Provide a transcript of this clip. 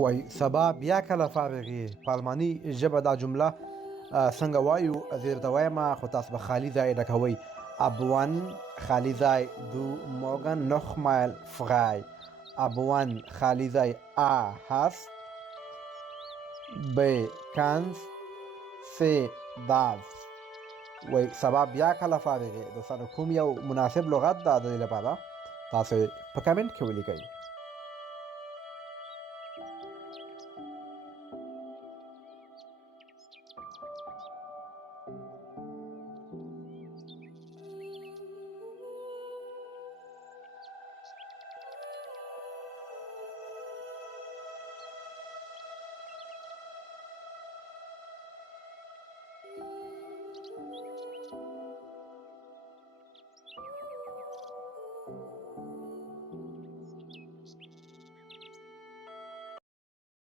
وای سبا بیا کله فارغې په الماني ژبه دا جمله څنګه وایو زه درته وایم خو تاسو به خالي ځای ډکوئ ab wann خالي ځای du morgen nochmal frei ab wann خالي ځای a hast b kannst c darfst وای سبا بیا کله فارغې دوستانو کوم یو مناسب لغت دا د دې لپاره تاسو په کمنټ کې ولیکئ.